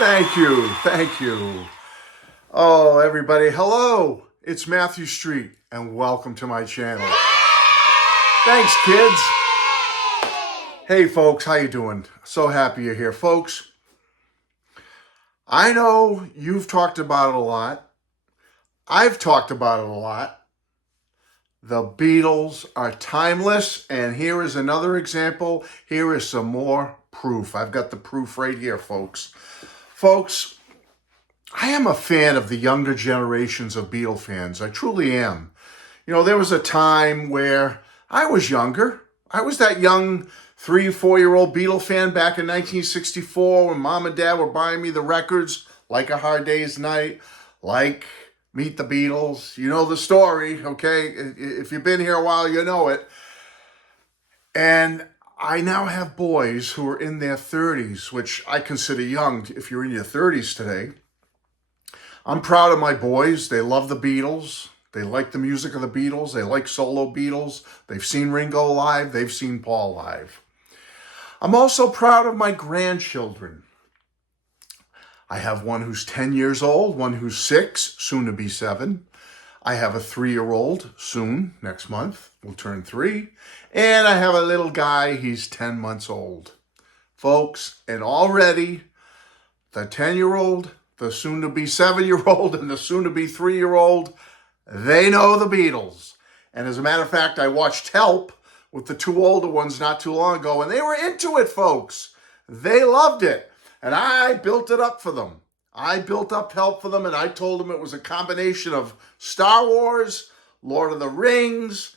Thank you. Thank you. Oh, everybody. Hello. It's Matthew Street, and welcome to my channel. Thanks, kids. Hey, folks. How you doing? So happy you're here. Folks, I know you've talked about it a lot. I've talked about it a lot. The Beatles are timeless, and here is another example. Here is some more proof. I've got the proof right here, folks. Folks, I am a fan of the younger generations of Beatle fans. I truly am. You know, there was a time where I was younger. I was that young 3-4-year-old Beatle fan back in 1964 when Mom and Dad were buying me the records, like A Hard Day's Night, like Meet the Beatles. You know the story, okay? If you've been here a while, you know it. And I now have boys who are in their 30s, which I consider young if you're in your 30s today. I'm proud of my boys. They love the Beatles. They like the music of the Beatles. They like solo Beatles. They've seen Ringo live. They've seen Paul live. I'm also proud of my grandchildren. I have one who's 10 years old, one who's 6, soon to be 7. I have a 3-year-old soon, next month, will turn 3. And I have a little guy, he's 10 months old. Folks, and already the 10-year-old, the soon-to-be 7-year-old, and the soon-to-be 3-year-old, they know the Beatles. And as a matter of fact, I watched Help with the 2 older ones not too long ago, and they were into it, folks. They loved it. And I built it up for them. I built up Help for them, and I told them it was a combination of Star Wars, Lord of the Rings,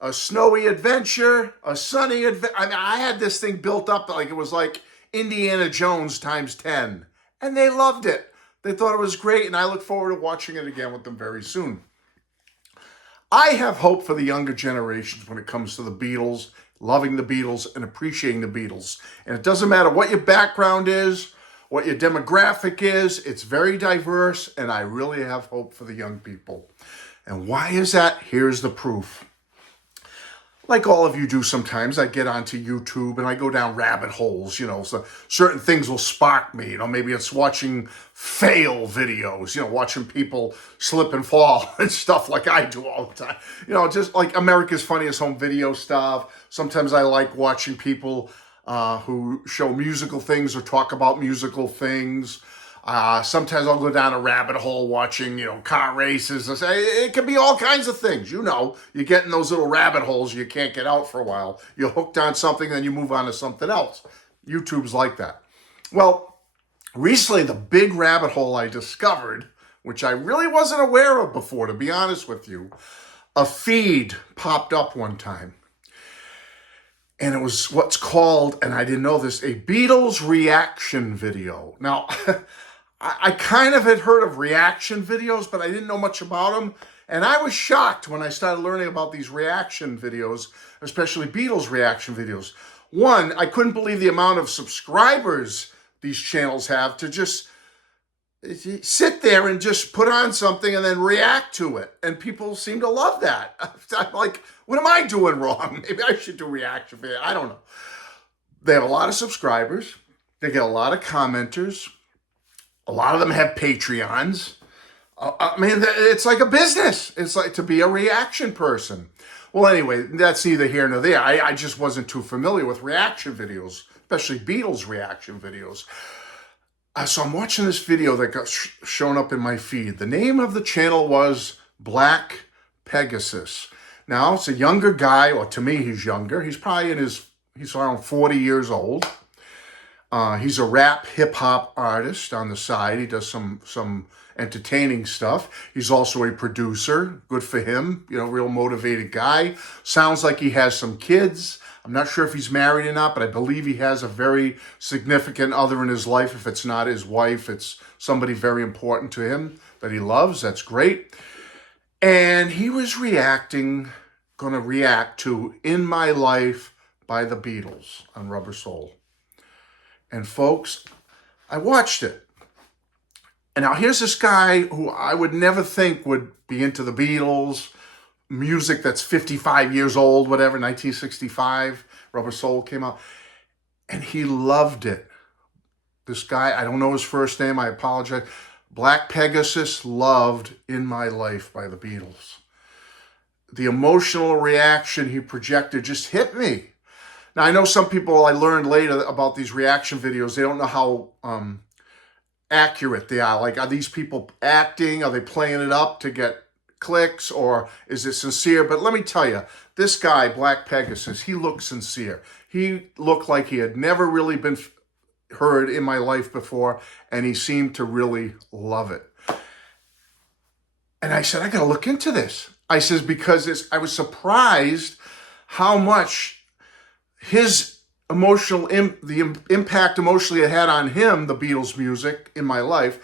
a snowy adventure, a sunny adventure. I mean, I had this thing built up like it was like Indiana Jones times 10. And they loved it. They thought it was great, and I look forward to watching it again with them very soon. I have hope for the younger generations when it comes to the Beatles, loving the Beatles and appreciating the Beatles. And it doesn't matter what your background is, what your demographic is, it's very diverse, and I really have hope for the young people. And why is that? Here's the proof. Like all of you do sometimes, I get onto YouTube and I go down rabbit holes, so certain things will spark me. Maybe it's watching fail videos, watching people slip and fall and stuff like I do all the time. Just like America's Funniest Home Video stuff. Sometimes I like watching people who show musical things or talk about musical things. Sometimes I'll go down a rabbit hole watching, car races. It can be all kinds of things. You get in those little rabbit holes, you can't get out for a while. You're hooked on something, then you move on to something else. YouTube's like that. Well, recently the big rabbit hole I discovered, which I really wasn't aware of before, to be honest with you, a feed popped up one time. And it was what's called, and I didn't know this, a Beatles reaction video. Now, I kind of had heard of reaction videos, but I didn't know much about them. And I was shocked when I started learning about these reaction videos, especially Beatles reaction videos. One, I couldn't believe the amount of subscribers these channels have to just sit there and just put on something and then react to it. And people seem to love that. I'm like, what am I doing wrong? Maybe I should do reaction video. I don't know. They have a lot of subscribers. They get a lot of commenters. A lot of them have Patreons. I mean, it's like a business. It's like to be a reaction person. Well, anyway, that's neither here nor there. I just wasn't too familiar with reaction videos, especially Beatles reaction videos. So I'm watching this video that got shown up in my feed. The name of the channel was Black Pegasus. Now, it's a younger guy, or to me, he's younger. He's probably he's around 40 years old. He's a rap hip-hop artist on the side. He does some entertaining stuff. He's also a producer. Good for him. Real motivated guy. Sounds like he has some kids. I'm not sure if he's married or not, but I believe he has a very significant other in his life. If it's not his wife, it's somebody very important to him that he loves. That's great. And he was going to react to In My Life by the Beatles on Rubber Soul. And folks, I watched it. And now here's this guy who I would never think would be into the Beatles, music that's 55 years old, whatever, 1965, Rubber Soul came out. And he loved it. This guy, I don't know his first name, I apologize. Black Pegasus, loved In My Life by the Beatles. The emotional reaction he projected just hit me. Now, I know some people, I learned later about these reaction videos, they don't know how accurate they are. Like, are these people acting? Are they playing it up to get clicks, or is it sincere? But let me tell you, this guy, Black Pegasus, he looked sincere. He looked like he had never really been heard In My Life before, and he seemed to really love it. And I said, I got to look into this. I says, because I was surprised how much his emotional, the impact emotionally it had on him, the Beatles music, In My Life,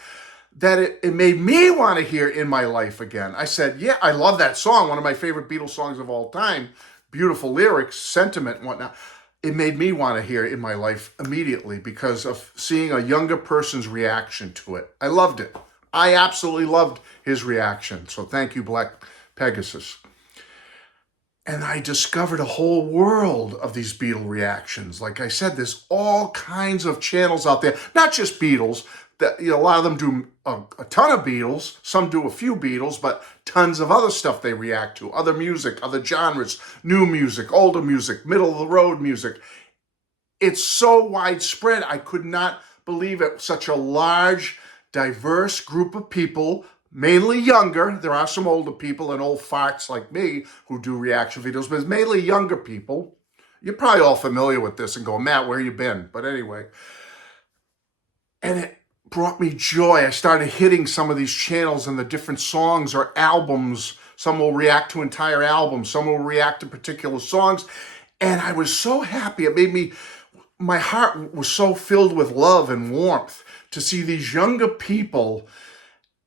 that it made me want to hear In My Life again. I said, yeah, I love that song, one of my favorite Beatles songs of all time. Beautiful lyrics, sentiment, and whatnot. It made me want to hear In My Life immediately because of seeing a younger person's reaction to it. I loved it. I absolutely loved his reaction. So thank you, Black Pegasus. And I discovered a whole world of these Beatle reactions. Like I said, there's all kinds of channels out there, not just Beatles. That, a lot of them do a ton of Beatles. Some do a few Beatles, but tons of other stuff they react to. Other music, other genres, new music, older music, middle of the road music. It's so widespread. I could not believe it. Such a large, diverse group of people, mainly younger. There are some older people and old farts like me who do reaction videos, but it's mainly younger people. You're probably all familiar with this and go, Matt, where you been? But anyway, and it brought me joy. I started hitting some of these channels and the different songs or albums. Some will react to entire albums. Some will react to particular songs. And I was so happy. It made me, my heart was so filled with love and warmth to see these younger people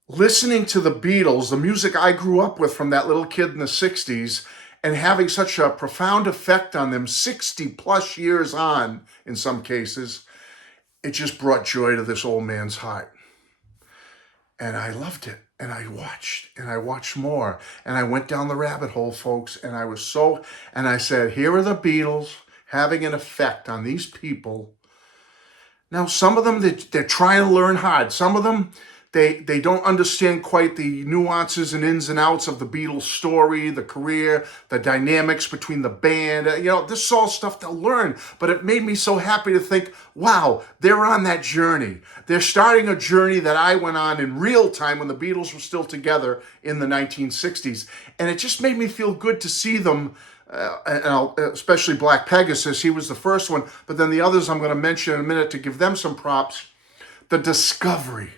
listening to the Beatles, the music I grew up with from that little kid in the 60s, and having such a profound effect on them 60 plus years on, in some cases. It just brought joy to this old man's heart. And I loved it. And I watched more. And I went down the rabbit hole, folks. And I said, here are the Beatles having an effect on these people. Now, some of them, they're trying to learn hard. Some of them, they don't understand quite the nuances and ins and outs of the Beatles story, the career, the dynamics between the band. This is all stuff they'll learn. But it made me so happy to think, wow, they're on that journey. They're starting a journey that I went on in real time when the Beatles were still together in the 1960s. And it just made me feel good to see them, especially Black Pegasus. He was the first one. But then the others I'm going to mention in a minute to give them some props. The discovery.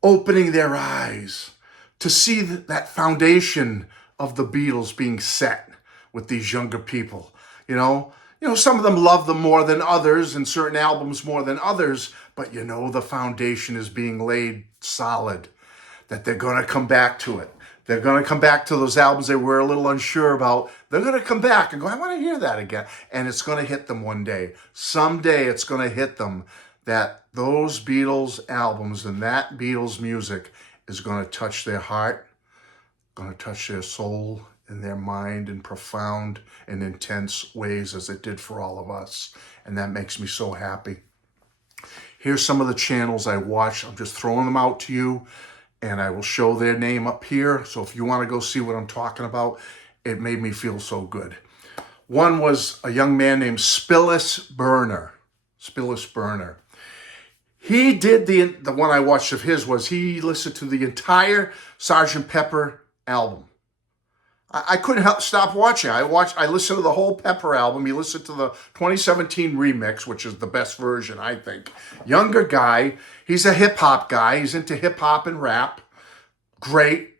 Opening their eyes to see that foundation of the Beatles being set with these younger people. Some of them love them more than others and certain albums more than others, but the foundation is being laid solid, that they're going to come back to it. They're going to come back to those albums they were a little unsure about. They're going to come back and go, I want to hear that again. And it's going to hit them one day. Someday it's going to hit them that those Beatles albums and that Beatles music is going to touch their heart, going to touch their soul and their mind in profound and intense ways as it did for all of us. And that makes me so happy. Here's some of the channels I watch. I'm just throwing them out to you, and I will show their name up here. So if you want to go see what I'm talking about, it made me feel so good. One was a young man named Spillis Burner. He did the one I watched of his was he listened to the entire Sgt. Pepper album. I couldn't stop watching. I listened to the whole Pepper album. He listened to the 2017 remix, which is the best version, I think. Younger guy. He's a hip-hop guy. He's into hip-hop and rap. Great,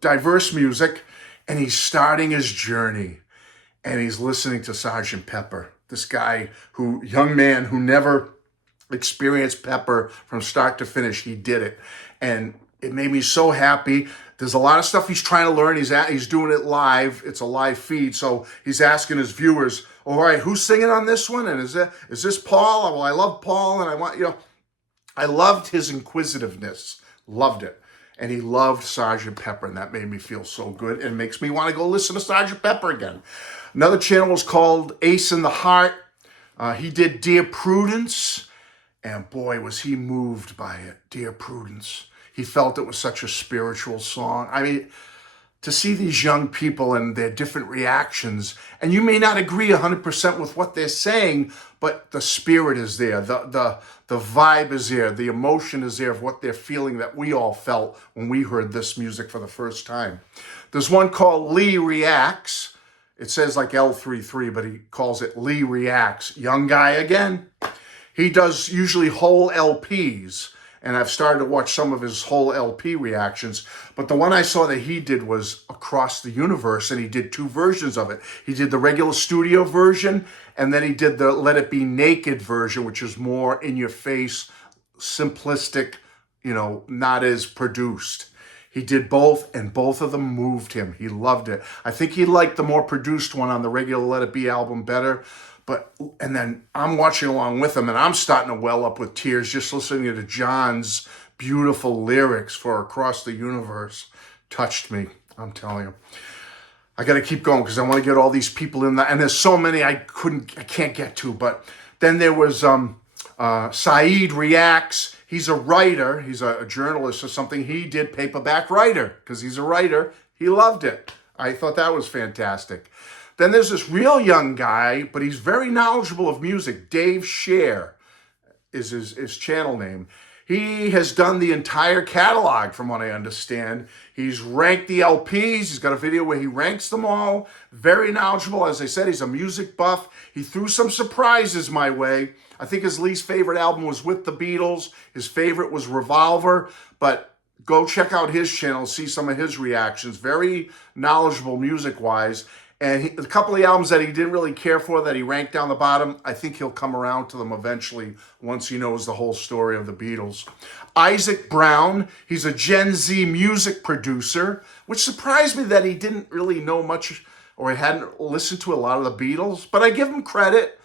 diverse music. And he's starting his journey. And he's listening to Sgt. Pepper. This guy, young man who never experienced Pepper from start to finish. He did it. And it made me so happy. There's a lot of stuff he's trying to learn. He's doing it live. It's a live feed. So he's asking his viewers, all right, who's singing on this one? And is this Paul? Well, I love Paul. And I loved his inquisitiveness. Loved it. And he loved Sgt. Pepper. And that made me feel so good. And makes me want to go listen to Sgt. Pepper again. Another channel was called Ace in the Heart. He did Dear Prudence. And boy, was he moved by it, Dear Prudence. He felt it was such a spiritual song. I mean, to see these young people and their different reactions, and you may not agree 100% with what they're saying, but the spirit is there, the vibe is there, the emotion is there of what they're feeling that we all felt when we heard this music for the first time. There's one called Lee Reacts. It says like L33, but he calls it Lee Reacts. Young guy again. He does usually whole LPs, and I've started to watch some of his whole LP reactions. But the one I saw that he did was Across the Universe, and he did two versions of it. He did the regular studio version, and then he did the Let It Be Naked version, which is more in your face, simplistic, not as produced. He did both, and both of them moved him. He loved it. I think he liked the more produced one on the regular Let It Be album better. And then I'm watching along with him, and I'm starting to well up with tears just listening to John's beautiful lyrics for Across the Universe. Touched me, I'm telling you. I got to keep going because I want to get all these people in there. And there's so many I can't get to. But then there was Saeed Reacts. He's a writer. He's a journalist or something. He did Paperback Writer because he's a writer. He loved it. I thought that was fantastic. Then there's this real young guy, but he's very knowledgeable of music. Dave Scher is his channel name. He has done the entire catalog, from what I understand. He's ranked the LPs. He's got a video where he ranks them all. Very knowledgeable. As I said, he's a music buff. He threw some surprises my way. I think his least favorite album was With the Beatles. His favorite was Revolver. But go check out his channel, see some of his reactions. Very knowledgeable music-wise. And a couple of albums that he didn't really care for that he ranked down the bottom, I think he'll come around to them eventually once he knows the whole story of the Beatles. Isaac Brown, he's a Gen Z music producer, which surprised me that he didn't really know much or he hadn't listened to a lot of the Beatles. But I give him credit.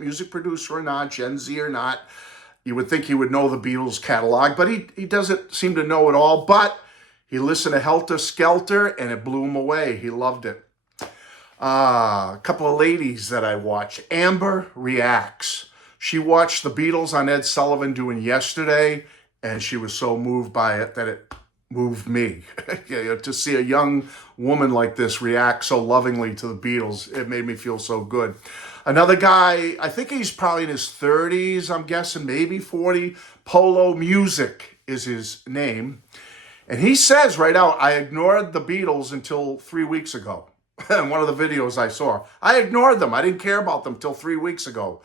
Music producer or not, Gen Z or not. You would think he would know the Beatles catalog, but he doesn't seem to know it all. But he listened to Helter Skelter and it blew him away. He loved it. A couple of ladies that I watch. Amber Reacts. She watched the Beatles on Ed Sullivan doing Yesterday, and she was so moved by it that it moved me. To see a young woman like this react so lovingly to the Beatles, it made me feel so good. Another guy, I think he's probably in his 30s, I'm guessing, maybe 40. Polo Music is his name. And he says right out, I ignored the Beatles until 3 weeks ago. In one of the videos I saw, I ignored them. I didn't care about them till 3 weeks ago.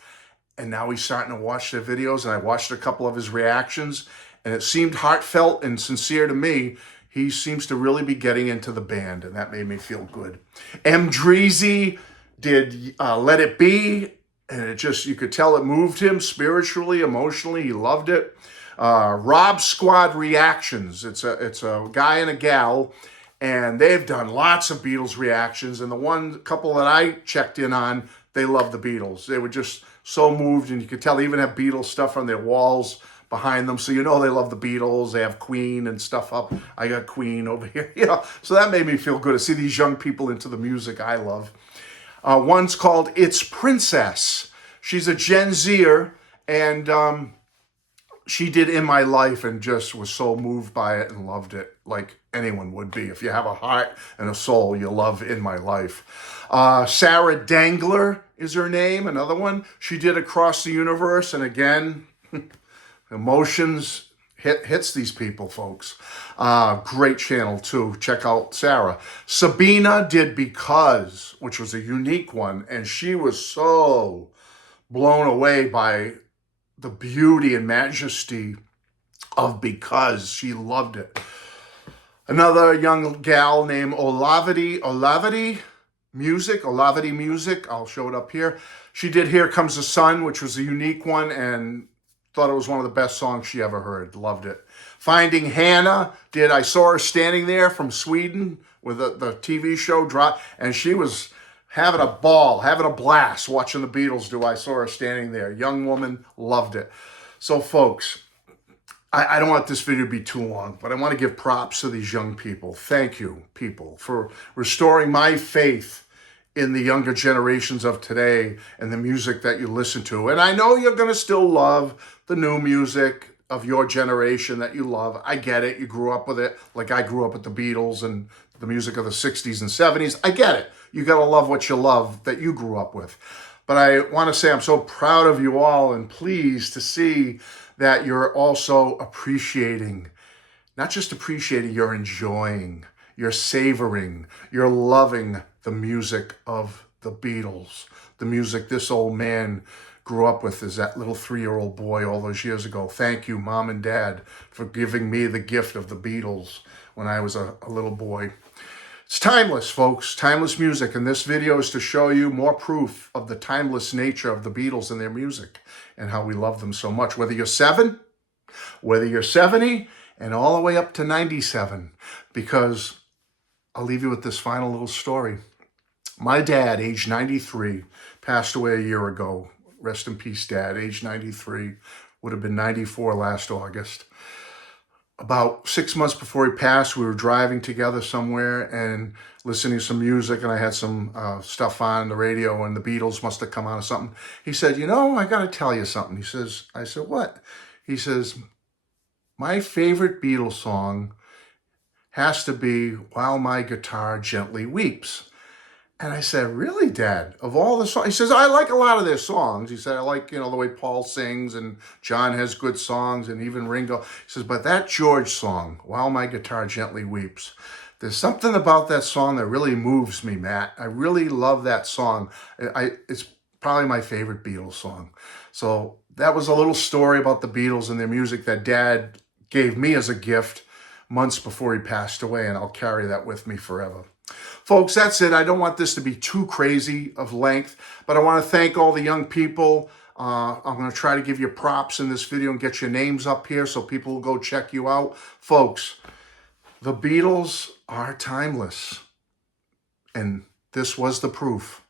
And now he's starting to watch their videos, and I watched a couple of his reactions, and it seemed heartfelt and sincere to me. He seems to really be getting into the band, and that made me feel good. M. Dreezy did Let It Be, and it just, you could tell it moved him spiritually, emotionally. He loved it. Rob Squad Reactions. It's a guy and a gal, and they've done lots of Beatles reactions. And the couple that I checked in on, they love the Beatles. They were just so moved, and you could tell they even have Beatles stuff on their walls behind them. So they love the Beatles. They have Queen and stuff up. I got Queen over here. So that made me feel good to see these young people into the music I love. One's called It's Princess. She's a Gen Zer, and she did In My Life and just was so moved by it and loved it like anyone would be. If you have a heart and a soul, you love In My Life. Sarah Dangler is her name, another one. She did Across the Universe, and again, emotions hits these people, folks. Great channel, too. Check out Sarah. Sabina did Because, which was a unique one, and she was so blown away by the beauty and majesty of Because. She loved it. Another young gal named Olavide Music. I'll show it up here. She did Here Comes the Sun, which was a unique one, and thought it was one of the best songs she ever heard. Loved it. Finding Hannah did I Saw Her Standing There from Sweden with the TV show drop, and she was having a ball, having a blast watching the Beatles do I Saw Her Standing There. Young woman, loved it. So, folks, I don't want this video to be too long, but I want to give props to these young people. Thank you, people, for restoring my faith in the younger generations of today and the music that you listen to. And I know you're going to still love the new music of your generation that you love. I get it. You grew up with it like I grew up with the Beatles and the music of the 60s and 70s. I get it. You got to love what you love that you grew up with. But I want to say I'm so proud of you all and pleased to see that you're also appreciating, not just appreciating, you're enjoying, you're savoring, you're loving the music of the Beatles, the music this old man grew up with as that little 3-year-old boy all those years ago. Thank you, Mom and Dad, for giving me the gift of the Beatles when I was a little boy. It's timeless, folks, timeless music, and this video is to show you more proof of the timeless nature of the Beatles and their music and how we love them so much. Whether you're 7, whether you're 70, and all the way up to 97, because I'll leave you with this final little story. My dad, age 93, passed away a year ago. Rest in peace, Dad, age 93, would have been 94 last August. About 6 months before he passed, we were driving together somewhere and listening to some music, and I had some stuff on the radio, and the Beatles must have come on or something. He said, you know, I got to tell you something. He says, I said, what? He says, my favorite Beatles song has to be While My Guitar Gently Weeps. And I said, really, Dad? Of all the songs? He says, I like a lot of their songs. He said, I like, the way Paul sings, and John has good songs, and even Ringo. He says, but that George song, While My Guitar Gently Weeps, there's something about that song that really moves me, Matt. I really love that song. It's probably my favorite Beatles song. So that was a little story about the Beatles and their music that Dad gave me as a gift months before he passed away, and I'll carry that with me forever. Folks, that's it. I don't want this to be too crazy of length, but I want to thank all the young people. I'm going to try to give you props in this video and get your names up here so people will go check you out. Folks, the Beatles are timeless, and this was the proof.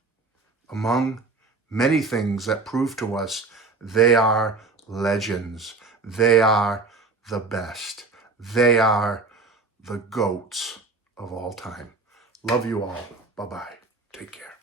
Among many things that prove to us they are legends. They are the best. They are the GOATs of all time. Love you all. Bye-bye. Take care.